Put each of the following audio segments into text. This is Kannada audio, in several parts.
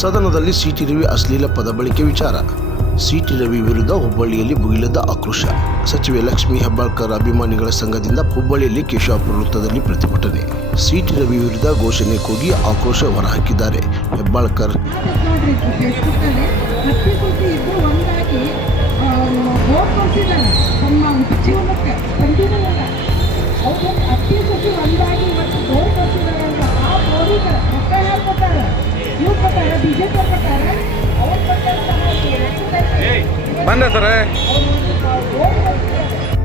ಸದನದಲ್ಲಿ ಸಿಟಿ ರವಿ ಅಶ್ಲೀಲ ಪದ ಬಳಕೆ ವಿಚಾರ. ಸಿಟಿ ರವಿ ವಿರುದ್ಧ ಹುಬ್ಬಳ್ಳಿಯಲ್ಲಿ ಭುಗಿಲೆದ್ದ ಆಕ್ರೋಶ. ಸಚಿವೆ ಲಕ್ಷ್ಮೀ ಹೆಬ್ಬಾಳ್ಕರ್ ಅಭಿಮಾನಿಗಳ ಸಂಘದಿಂದ ಹುಬ್ಬಳ್ಳಿಯಲ್ಲಿ ಕೇಶವಾಪುರ ವೃತ್ತದಲ್ಲಿ ಪ್ರತಿಭಟನೆ. ಸಿಟಿ ರವಿ ವಿರುದ್ಧ ಘೋಷಣೆ ಕೂಗಿ ಆಕ್ರೋಶ ಹೊರಹಾಕಿದ್ದಾರೆ ಹೆಬ್ಬಾಳ್ಕರ್.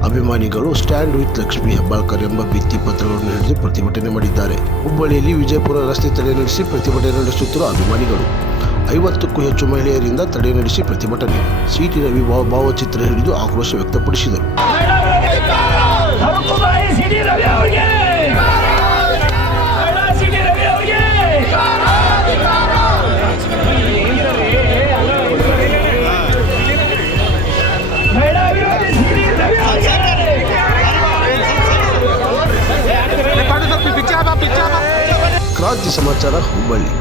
ಅಭಿಮಾನಿಗಳು ಸ್ಟ್ಯಾಂಡ್ ವಿತ್ ಲಕ್ಷ್ಮೀ ಹೆಬ್ಬಾಳ್ಕರ್ ಎಂಬ ಭಿತ್ತಿ ಪತ್ರಗಳನ್ನು ಹಿಡಿದು ಪ್ರತಿಭಟನೆ ಮಾಡಿದ್ದಾರೆ. ಹುಬ್ಬಳ್ಳಿಯಲ್ಲಿ ವಿಜಯಪುರ ರಸ್ತೆ ತಡೆ ನಡೆಸಿ ಪ್ರತಿಭಟನೆ ನಡೆಸುತ್ತಿರುವ ಅಭಿಮಾನಿಗಳು 50ಕ್ಕೂ ಹೆಚ್ಚು ಮಹಿಳೆಯರಿಂದ ತಡೆ ನಡೆಸಿ ಪ್ರತಿಭಟನೆ. ಸಿಟಿ ರವಿ ಭಾವಚಿತ್ರ ಹಿಡಿದು ಆಕ್ರೋಶ ವ್ಯಕ್ತಪಡಿಸಿದರು. ಕ್ರಾಂತಿ ಸಮಾಚಾರ ಹುಬ್ಬಳ್ಳಿ.